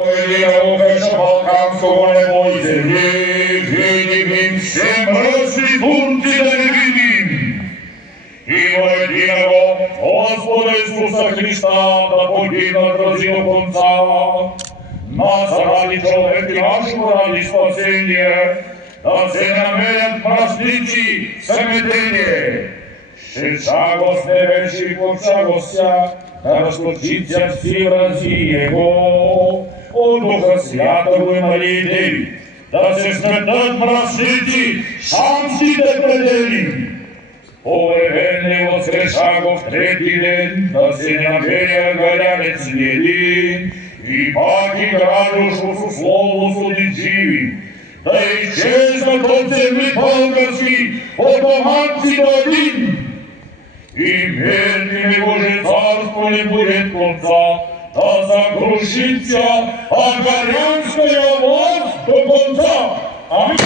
Ojej, balkánskou nebojte, jediným všem mrzí bunci nevинным. И единого Господа Иисуса Христа да погибнат ради до конца. Нас ради човека и нашего ради спасение, да се намерят мръсници съмедение. Ще чагост не вече почагостя, да разточицят си врази Его. От Духа Святого и Марии Деви, да се сметат мръсници, шамските предели. Появен е воскрешаго в трети ден, да се намеря горянец един, и пак и градушко со слово судит живи, да изчезнат от земли български, от доманци до един. И мирни Боже царство не будет конца, да закрушится агарянская власть до конца. Аминь.